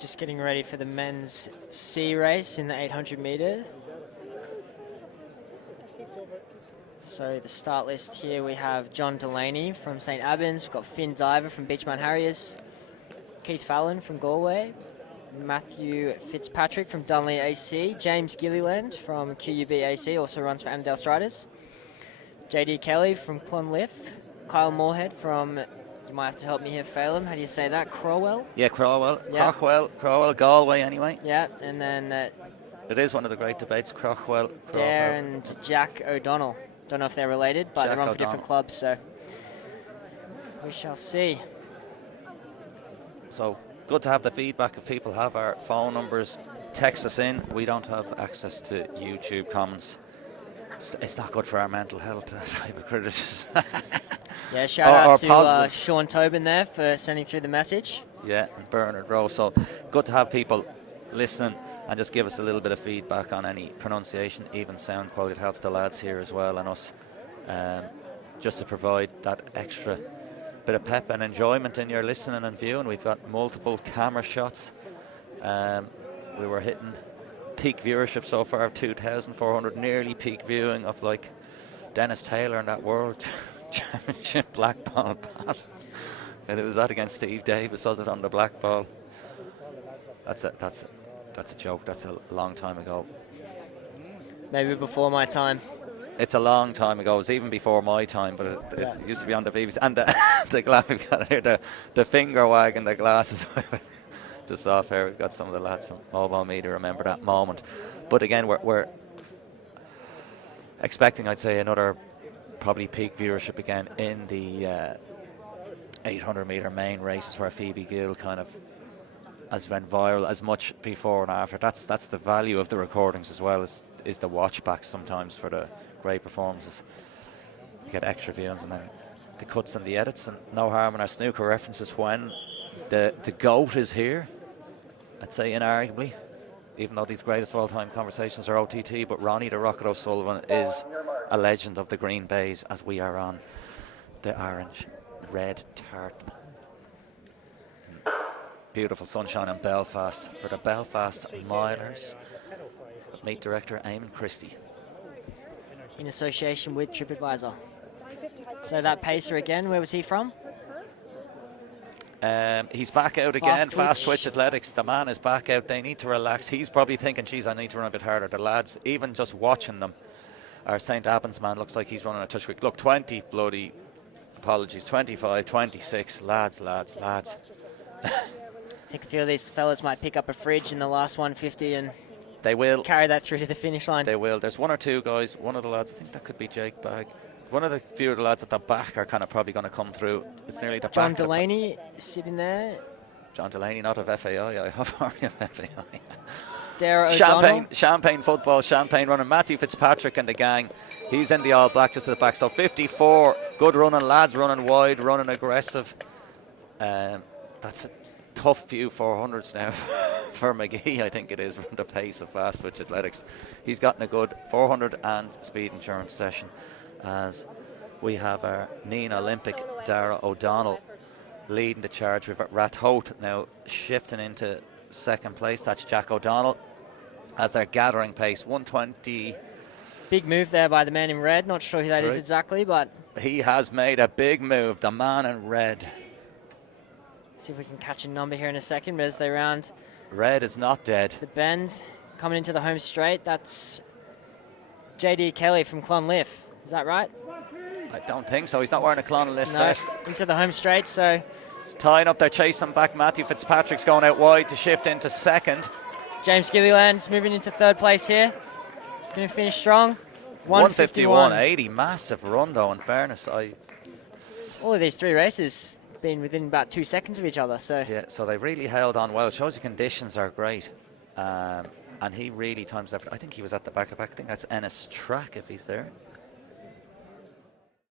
just getting ready for the men's C race in the 800 metre. So the start list here, we have John Delaney from St Albans, we've got Finn Diver from Beachmount Harriers, Keith Fallon from Galway, Matthew Fitzpatrick from Dunley AC, James Gilliland from QUB AC, also runs for Annandale Striders, JD Kelly from Clonliffe, Kyle Moorhead from, you might have to help me here, Phelim, how do you say that, Crowell? Yeah, Crowell, yeah. Crowell, Galway anyway. Yeah, and then it is one of the great debates, Crowell. Dare and Jack O'Donnell. Don't know if they're related, but Jack they run for O'Donnell. different clubs, so we shall see. So good to have the feedback. If people have our phone numbers, text us in. We don't have access to YouTube comments. It's not good for our mental health, that type of criticism. Yeah, shout out to Sean Tobin there for sending through the message. Yeah, and Bernard Rowe. So good to have people listening and just give us a little bit of feedback on any pronunciation, even sound quality. It helps the lads here as well and us, just to provide that extra bit of pep and enjoyment in your listening and viewing. We've got multiple camera shots. We were hitting peak viewership so far of 2,400, nearly peak viewing of like Dennis Taylor in that World Championship black ball. And it was that against Steve Davis, was it, on the black ball? That's a joke. That's a long time ago. Maybe before my time. It's a long time ago. It was even before my time, but it used to be on the BBC. And the glass, we've got here the finger wagging the glasses. Just off here, we've got some of the lads from Mobile Media remember that moment. But again, we're expecting, I'd say, another probably peak viewership again in the 800 metre main races, where Phoebe Gill kind of has went viral as much before and after. That's the value of the recordings as well, is the watch back sometimes for the great performances. You get extra views and then the cuts and the edits, and no harm in our snooker references when the GOAT is here. I'd say inarguably, even though these greatest of all time conversations are OTT, but Ronnie the Rocket O'Sullivan is a legend of the Green Bays, as we are on the orange red tartan. Beautiful sunshine in Belfast for the Belfast Milers. Meet director Eamon Christie. In association with Tripadvisor. So that pacer again, where was he from? He's back out again, Fast Twitch Athletics. The man is back out. They need to relax. He's probably thinking, geez, I need to run a bit harder. The lads, even just watching them, our St. Albans man looks like he's running a touch quick. Look, 20 bloody, apologies, 25, 26, lads. I think a few of these fellas might pick up a fridge in the last 150 and they will carry that through to the finish line. They will. There's one or two guys, one of the lads, I think that could be Jake Bagg. One of the few of the lads at the back are kind of probably going to come through. It's nearly the John back. Delaney sitting there. John Delaney, not of FAI. I have already of FAI. Dare O'Donnell. Champagne football, Champagne running. Matthew Fitzpatrick and the gang. He's in the all black just at the back. So 54, good running lads, running wide, running aggressive. That's a tough few 400s now for McGee, I think it is, from the pace of Fast Twitch Athletics. He's gotten a good 400 and speed endurance session, as we have our Neen Olympic Dara O'Donnell leading the charge. We've got Rathote now shifting into second place. That's Jack O'Donnell as they're gathering pace. 120. Big move there by the man in red. Not sure who that is exactly, but he has made a big move, the man in red. See if we can catch a number here in a second, but as they round. Red is not dead. The bend coming into the home straight. That's JD Kelly from Clonliffe. Is that right? I don't think so. He's not wearing a Clonliffe vest. Into the home straight, so. He's tying up there, chasing back. Matthew Fitzpatrick's going out wide to shift into second. James Gilliland's moving into third place here. Going to finish strong. 151.80. Massive run, though, in fairness. All of these three races been within about 2 seconds of each other. So yeah, so they really held on well. It shows the conditions are great. And he really times that. I think he was at the back of the back. I think that's Ennis Track if he's there.